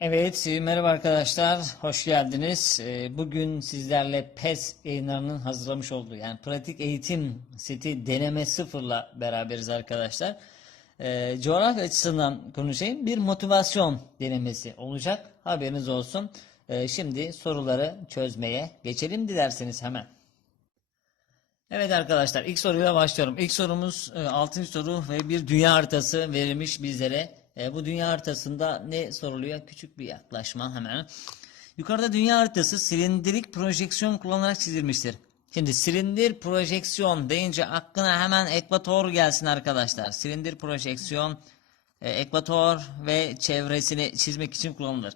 Evet, e, merhaba arkadaşlar, hoş geldiniz. E, Bugün sizlerle PES yayınlarının hazırlamış olduğu yani pratik eğitim seti deneme sıfırla beraberiz arkadaşlar. E, Coğrafya açısından konuşayım. Bir motivasyon denemesi olacak. Haberiniz olsun. E, Şimdi soruları çözmeye geçelim dilerseniz hemen. Evet arkadaşlar ilk soruyla başlıyorum. İlk sorumuz 6. soru ve bir dünya haritası verilmiş bizlere. E, bu dünya haritasında ne soruluyor? Küçük bir yaklaşma hemen. Yukarıda dünya haritası silindirik projeksiyon kullanarak çizilmiştir. Şimdi silindir projeksiyon deyince aklına hemen ekvator gelsin arkadaşlar. Silindir projeksiyon e, ekvator ve çevresini çizmek için kullanılır.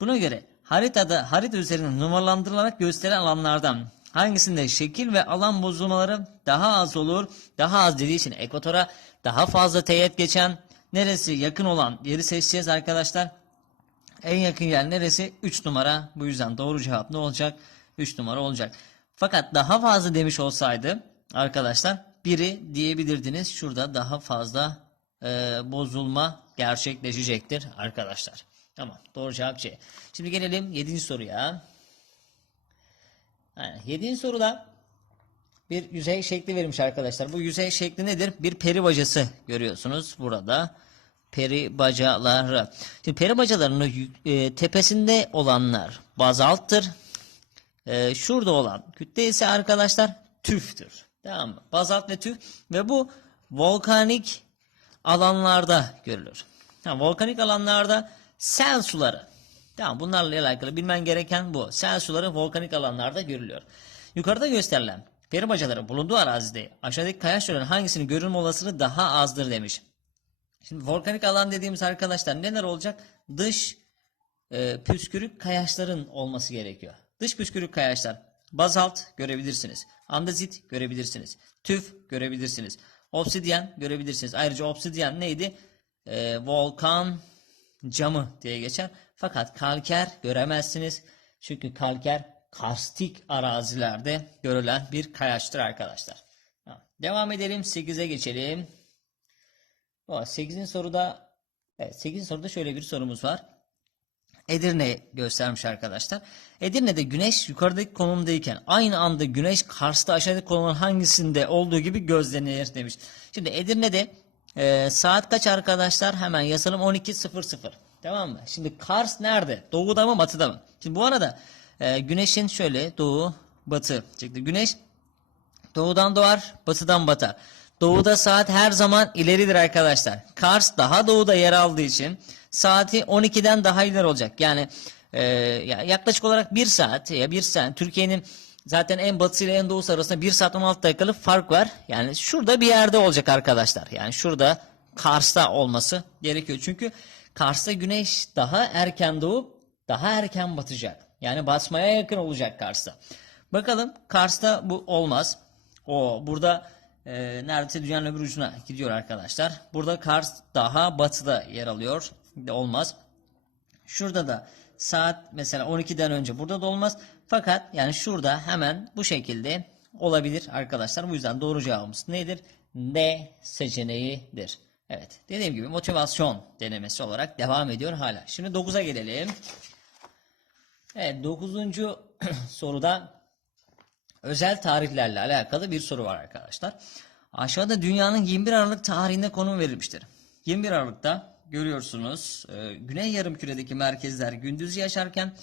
Buna göre haritada harita üzerinde numaralandırılarak gösterilen alanlardan hangisinde şekil ve alan bozulmaları daha az olur? Daha az dediği için ekvatora daha fazla teğet geçen neresi yakın olan yeri seçeceğiz arkadaşlar. En yakın yer neresi? 3 numara. Bu yüzden doğru cevap ne olacak? 3 numara olacak. Fakat daha fazla demiş olsaydı arkadaşlar biri diyebilirdiniz. Şurada daha fazla e, bozulma gerçekleşecektir arkadaşlar. Tamam. Doğru cevap C. Şimdi gelelim 7. soruya. Yani 7. soruda bir yüzey şekli verilmiş arkadaşlar. Bu yüzey şekli nedir? Bir peri bacası görüyorsunuz burada. Peri bacaları. Şimdi peri bacalarının e, tepesinde olanlar bazalttır. E, şurada olan kütle ise arkadaşlar tüftür. Tamam mı? Bazalt ve tüf ve bu volkanik alanlarda görülür. Ha, volkanik alanlarda sel suları. Tamam bunlarla alakalı bilmen gereken bu. Sel suları volkanik alanlarda görülüyor. Yukarıda gösterilen peri bacaları bulunduğu arazide aşağıdaki kayaç türlerinin hangisinin görülme olasılığı daha azdır demiş. Şimdi volkanik alan dediğimiz arkadaşlar neler olacak? Dış e, püskürük kayaçların olması gerekiyor. Dış püskürük kayaçlar bazalt görebilirsiniz. Andezit görebilirsiniz. Tüf görebilirsiniz. Obsidyen görebilirsiniz. Ayrıca obsidyen neydi? E, volkan camı diye geçer. Fakat kalker göremezsiniz. Çünkü kalker karstik arazilerde görülen bir kayaçtır arkadaşlar. Devam edelim 8'e geçelim. 8. soruda evet 8. soruda şöyle bir sorumuz var. Edirne göstermiş arkadaşlar. Edirne'de güneş yukarıdaki konumdayken aynı anda güneş Kars'ta aşağıdaki konumun hangisinde olduğu gibi gözlenir demiş. Şimdi Edirne'de e, saat kaç arkadaşlar? Hemen yazalım 12.00. Tamam mı? Şimdi Kars nerede? Doğuda mı batıda mı? Şimdi bu arada e, güneşin şöyle doğu batı çıktı. Güneş doğudan doğar batıdan batar. Doğuda saat her zaman ileridir arkadaşlar. Kars daha doğuda yer aldığı için saati 12'den daha ileri olacak. Yani e, yaklaşık olarak 1 saat ya 1 saat Türkiye'nin zaten en batısı ile en doğusu arasında 1 saat 16 dakikalık fark var. Yani şurada bir yerde olacak arkadaşlar. Yani şurada Kars'ta olması gerekiyor. Çünkü Kars'ta güneş daha erken doğup daha erken batacak. Yani basmaya yakın olacak Kars'ta. Bakalım Kars'ta bu olmaz. O burada e, neredeyse dünyanın öbür ucuna gidiyor arkadaşlar. Burada Kars daha batıda yer alıyor. Olmaz. Şurada da saat mesela 12'den önce burada da olmaz. Fakat yani şurada hemen bu şekilde olabilir arkadaşlar. Bu yüzden doğru cevabımız nedir? D seçeneğidir. Evet dediğim gibi motivasyon denemesi olarak devam ediyor hala. Şimdi 9'a gelelim. Evet 9. soruda özel tarihlerle alakalı bir soru var arkadaşlar. Aşağıda dünyanın 21 Aralık tarihinde konum verilmiştir. 21 Aralık'ta görüyorsunuz e, Güney Yarımküre'deki merkezler gündüz yaşarken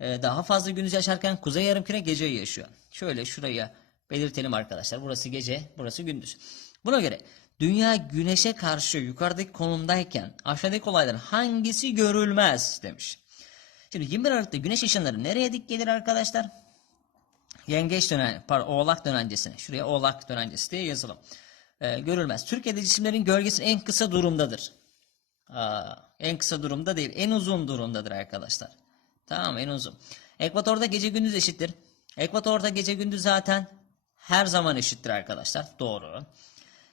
e, daha fazla gündüz yaşarken Kuzey Yarımküre gece yaşıyor. Şöyle şuraya belirtelim arkadaşlar. Burası gece, burası gündüz. Buna göre dünya güneşe karşı yukarıdaki konumdayken aşağıdaki olayların hangisi görülmez demiş. Şimdi 21 Aralık'ta güneş ışınları nereye dik gelir arkadaşlar? Yengeç dönen, pardon oğlak dönencesine. Şuraya oğlak dönencesi diye yazalım. Ee, görülmez. Türkiye'de cisimlerin gölgesi en kısa durumdadır. Aa, en kısa durumda değil. En uzun durumdadır arkadaşlar. Tamam en uzun. Ekvatorda gece gündüz eşittir. Ekvatorda gece gündüz zaten her zaman eşittir arkadaşlar. Doğru.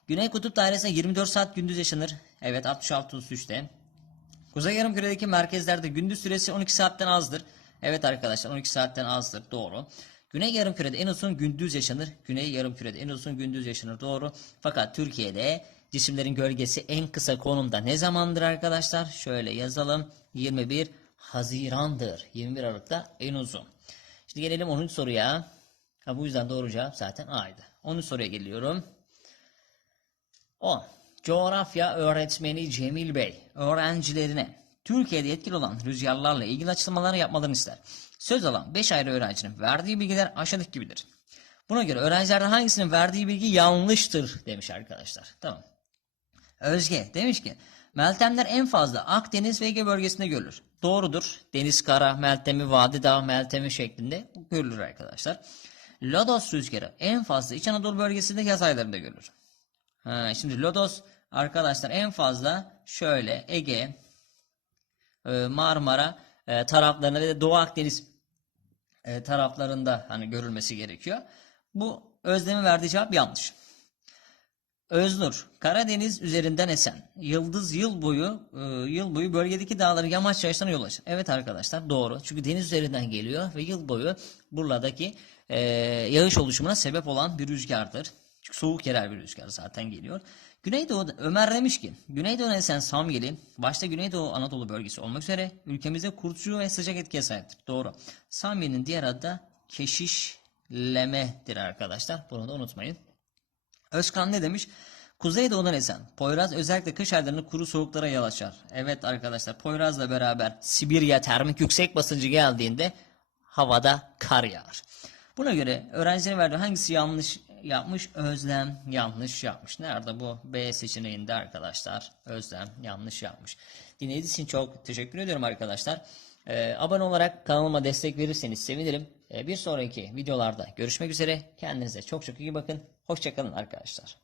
Güney kutup dairesinde 24 saat gündüz yaşanır. Evet 66-33'te. Kuzey yarımküredeki merkezlerde gündüz süresi 12 saatten azdır. Evet arkadaşlar 12 saatten azdır. Doğru. Güney yarımkürede en uzun gündüz yaşanır. Güney yarımkürede en uzun gündüz yaşanır. Doğru. Fakat Türkiye'de cisimlerin gölgesi en kısa konumda ne zamandır arkadaşlar? Şöyle yazalım. 21 Haziran'dır. 21 Aralık'ta en uzun. Şimdi gelelim 10. soruya. Ha, bu yüzden doğru cevap zaten A'ydı. 10. soruya geliyorum. 10. Coğrafya öğretmeni Cemil Bey öğrencilerine Türkiye'de etkili olan rüzgarlarla ilgili açıklamalar yapmalarını ister. Söz alan 5 ayrı öğrencinin verdiği bilgiler aşağıdaki gibidir. Buna göre öğrencilerden hangisinin verdiği bilgi yanlıştır demiş arkadaşlar. Tamam. Özge demiş ki Meltemler en fazla Akdeniz ve Ege bölgesinde görülür. Doğrudur. Deniz Kara, Meltemi, Vadidağ, Meltemi şeklinde görülür arkadaşlar. Lodos rüzgarı en fazla İç Anadolu bölgesinde yaz aylarında görülür. Ha, şimdi Lodos arkadaşlar en fazla şöyle Ege, e, Marmara e, taraflarında ve Doğu Akdeniz e, taraflarında hani görülmesi gerekiyor. Bu Özlem'in verdiği cevap yanlış. Öznur, Karadeniz üzerinden esen. Yıldız yıl boyu yıl boyu bölgedeki dağların yamaç yağışlarına yol açar. Evet arkadaşlar doğru. Çünkü deniz üzerinden geliyor ve yıl boyu buradaki yağış oluşumuna sebep olan bir rüzgardır. Çünkü soğuk yerel bir rüzgar zaten geliyor. Güneydoğu Ömer demiş ki Güneydoğu'dan esen Samyeli başta Güneydoğu Anadolu bölgesi olmak üzere ülkemizde kurtucu ve sıcak etkiye sahiptir. Doğru. Samyeli'nin diğer adı da keşişlemedir arkadaşlar. Bunu da unutmayın. Özkan ne demiş? Kuzeydoğudan esen. Poyraz özellikle kış aylarında kuru soğuklara yol açar. Evet arkadaşlar Poyraz'la beraber Sibirya termik yüksek basıncı geldiğinde havada kar yağar. Buna göre öğrencilerin verdiği hangisi yanlış yapmış? Özlem yanlış yapmış. Nerede bu? B seçeneğinde arkadaşlar. Özlem yanlış yapmış. Dinlediğiniz için çok teşekkür ediyorum arkadaşlar. Ee, abone olarak kanalıma destek verirseniz sevinirim. Ee, bir sonraki videolarda görüşmek üzere. Kendinize çok çok iyi bakın. Hoşçakalın arkadaşlar.